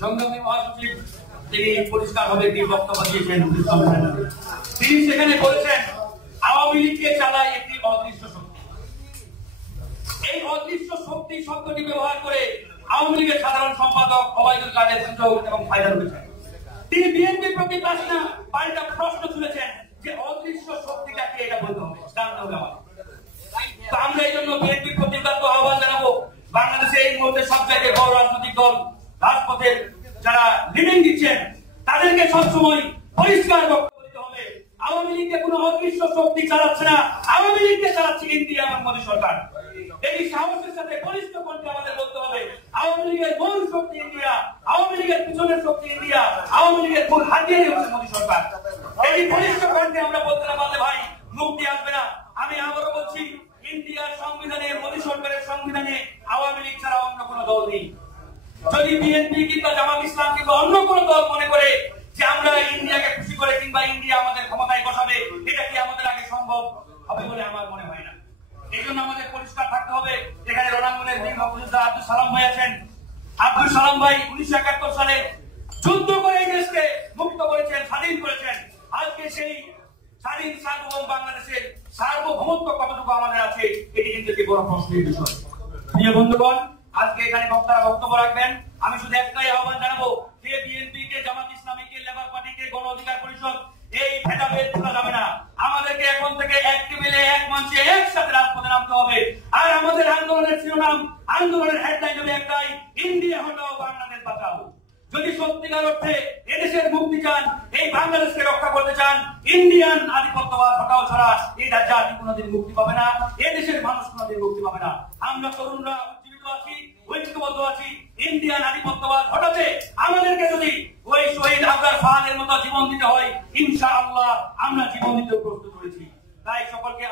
সংগ্রামী মহাসচিব তিনি পরিষ্কারভাবে একটি বক্তব্য দিয়েছেন। তিনি সেখানে বলেছেন আওয়ামী লীগকে চালায় একটি অদৃশ্য শক্তি। এই অদৃশ্য শক্তি শব্দটি ব্যবহার করে আওয়ামী লীগের সাধারণ সম্পাদক ওবায়দুল কাদের সুযোগ এবং ফায়দা রয়েছেন। তিনি বিএনপির প্রতি পাল্টা প্রশ্ন তুলেছেন যে অদৃশ্য শক্তিটাকে এটা বলতে হবে, জানতে হবে আমাদের। আমরা এই জন্য বিএনপির প্রতি আহ্বান জানাবো, বাংলাদেশে এই মুহূর্তে সব জায়গায় বড় রাজনৈতিক দল রাজপথের যারা লিডিং দিচ্ছেন তাদেরকে সবসময় পরিষ্কার বক্তব্য দিতে হবে। আওয়ামী লীগকে কোনো অদৃশ্য শক্তি চালাচ্ছে না, আওয়ামী লীগকে চালাচ্ছে ইন্ডিয়া এবং মোদী সরকার। এই সাহসের সাথে বলিষ্ঠ কণ্ঠে আমাদের বলতে হবে আওয়ামী লীগের মূল শক্তি ইন্ডিয়া, আওয়ামী লীগের পিছনের শক্তি ইন্ডিয়া, আওয়ামী লীগের মূল হাতিয়ারই হচ্ছে মোদী সরকার। এই বলিষ্ঠ কণ্ঠে আমরা বলতে না পারলে ভাই মুক্তি আসবে না। আমি আবারও বলছি, ইন্ডিয়ার সংবিধানে, মোদী সরকারের সংবিধানে আওয়ামী লীগ ছাড়া অন্য কোনো দল নেই। যদি বিএনপি কিংবা জামাত ইসলাম কিংবা অন্য কোন দল মনে করে যে আমরা ইন্ডিয়াকে খুশি করে কিংবা ইন্ডিয়া আমাদের ক্ষমতায় বসাবে, এটা কি আমাদের আগে সম্ভব হবে বলে আমার মনে হয় না। এই জন্য আমাদের পরিষ্কার থাকতে হবে। এখানে রণাঙ্গনের বীর মুক্তিযোদ্ধা আব্দুল সালাম ভাই আছেন। আব্দুল সালাম ভাই 1971 সালে যুদ্ধ করে এই দেশকে মুক্ত করেছেন, স্বাধীন করেছেন। আজকে সেই স্বাধীন সার্বভৌম বাংলাদেশের সার্বভৌমত্ব কতটুকু আমাদের আছে, এটি কিন্তু একটি বড় প্রশ্নের বিষয়। প্রিয় বন্ধুগণ, আজকে এখানে বক্তারা বক্তব্য রাখবেন। আমি শুধু একটাই আহ্বান জানাবো যে বিএনপি কে, জামাত ইসলামী কে, লেবার পার্টি কে, গণ অধিকার পরিষদ, এই ভেদাভেদ করা যাবে না। আমাদেরকে এখন থেকে এক টেবিলে, এক মঞ্চে, একসাথে রাজপথে নামতে হবে। আর আমাদের আন্দোলনের শিরোনাম, আন্দোলনের হেডলাইন হবে একটাই, ইন্ডিয়া হটাও, বাংলাদেশ বাঁচাও। যদি সত্যিকার অর্থে এদেশের মুক্তি চান, এই বাংলাদেশকে রক্ষা করতে চান, ইন্ডিয়ান আধিপত্যবাদ হটাও ছাড়া এটা জাতি কোনোদিন মুক্তি পাবে না, এদেশের মানুষ কোনোদিন মুক্তি পাবে না। আমরা তরুণরা উজ্জীবিত আছি, ঐক্যবদ্ধ আছি। ইন্ডিয়ান আধিপত্যবাদ হটাতে আমাদেরকে যদি ওই শহীদ আবরার ফাহাদের মতো জীবন দিতে হয়, ইনশাআল্লাহ আমরা জীবন দিতে প্রস্তুত রয়েছি। তাই সকলকে